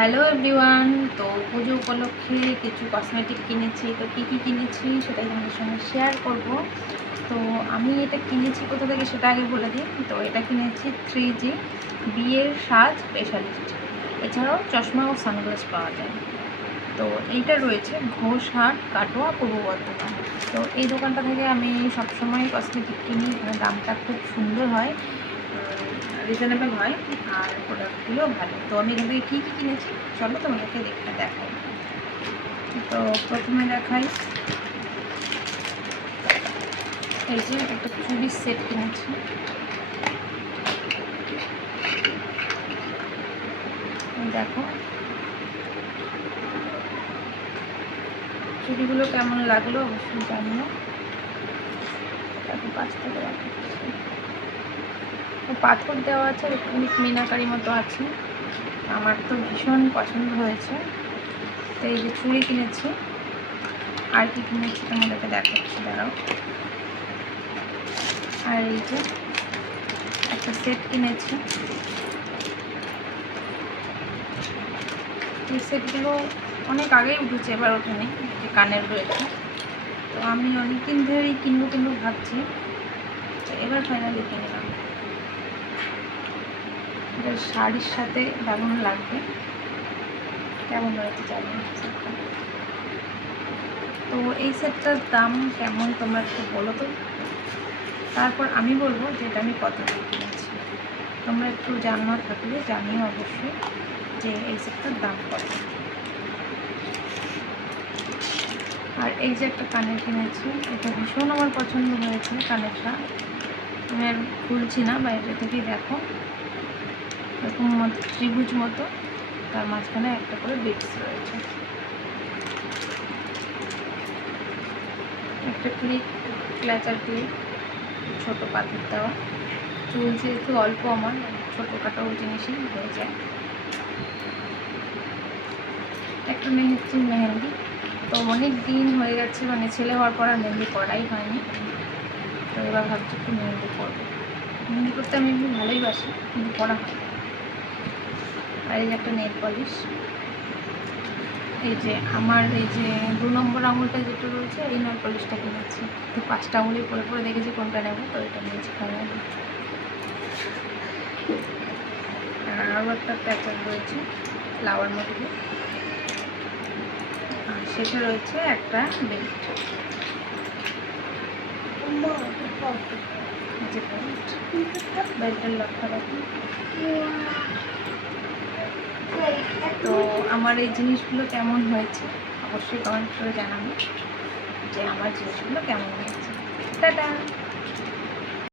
Hello everyone. তো পুজো উপলক্ষে কিছু কসমেটিক কিনেছি। তো কী কী কিনেছি সেটাই তোমাদের সঙ্গে শেয়ার করব। তো আমি এটা কিনেছি কোথা থেকে সেটা আগে বলে দিই। তো এটা কিনেছি 3G বিয়ের সাজ স্পেশালিস্ট। এছাড়াও চশমা ও সানগ্লাস পাওয়া যায়। তো এইটা রয়েছে ঘোষহাট, কাটোয়া, পূর্ব বর্ধমান। তো এই দোকানটা থেকে আমি সবসময় কসমেটিক কিনি। এখানে দামটা খুব সুন্দর হয়, রিজনেবল হয়, আর প্রোডাক্টগুলো ভালো। তো আমি এখান থেকে কী কী কিনেছি চলো তোমাদেরকে দেখাই। তো প্রথমে দেখাই, এই যে একটা চুড়ির সেট কিনেছি। দেখো চুড়িগুলো কেমন লাগলো অবশ্যই জানিও। দেখো পাঁচ থেকে পাথর দেওয়া আছে, মিনাকারি মতো আছে। আমার তো ভীষণ পছন্দ হয়েছে। তো এই যে চুড়ি কিনেছি, আর কি কিনেছি তোমাদেরকে দেখাচ্ছি, দাঁড়াও। আর এই যে একটা সেট কিনেছি। এই সেটগুলো অনেক আগেই উঠেছে, এবার ওঠেনি, যে কানের রয়েছে। তো আমি অনেক দিন ধরেই কিনবো ভাবছি, তো এবার ফাইনালি কিনলাম। এটা শাড়ির সাথে দারুণ লাগবে, কেমন হয়েছে জানি। তো এই সেটটার দাম কেমন তোমরা একটু বলো তো, তারপর আমি বলবো যে এটা আমি কত দিয়ে কিনেছি। তোমরা একটু জানা থাকলে জানিও অবশ্যই যে এই সেটটার দাম কত। আর এই যে একটা কানের কিনেছি, এটা ভীষণ আমার পছন্দ হয়েছে কানেরটা। আমি আর খুলছি না, বাইরে থেকেই দেখো এরকম মতো ত্রিভুজ মতো, তার মাঝখানে একটা করে বিটস রয়েছে। একটা ক্লিপ, ক্ল্যাচার ক্লিপ, ছোটো পাথর দেওয়া। চুল যেহেতু অল্প, আমার ছোটোখাটো জিনিসই হয়ে যায়। একটা মেহেন্দি। তো অনেক দিন হয়ে গেছে, মানে ছেলে হওয়ার পর আর মেহেন্দি করাই হয়নি। তো এবার ভাবছি একটু মেহেন্দি করবো। মেহেন্দি করতে আমি একটু ভালোই বাসি, কিন্তু করা হয়। আর এই যে একটা নেল পলিশ। এই যে আমার এই যে 2 নম্বর আঙুলটা যেটা রয়েছে, এই নেল পলিশটা কিনেছি। তো 5টা আঙুলি পরে দেখেছি কোনটা নেবো, তো এটা নিয়েছি ফাইনালি। আর আরও একটা প্যাচার রয়েছে ফ্লাওয়ার মধ্যে, আর সেটা রয়েছে একটা বেল্ট। বেল্টের লকটা দেখো। তো আমার এই জিনিসগুলো কেমন হয়েছে অবশ্যই কমেন্ট করে জানাবো যে আমার জিনিসগুলো কেমন হয়েছে। টাটা।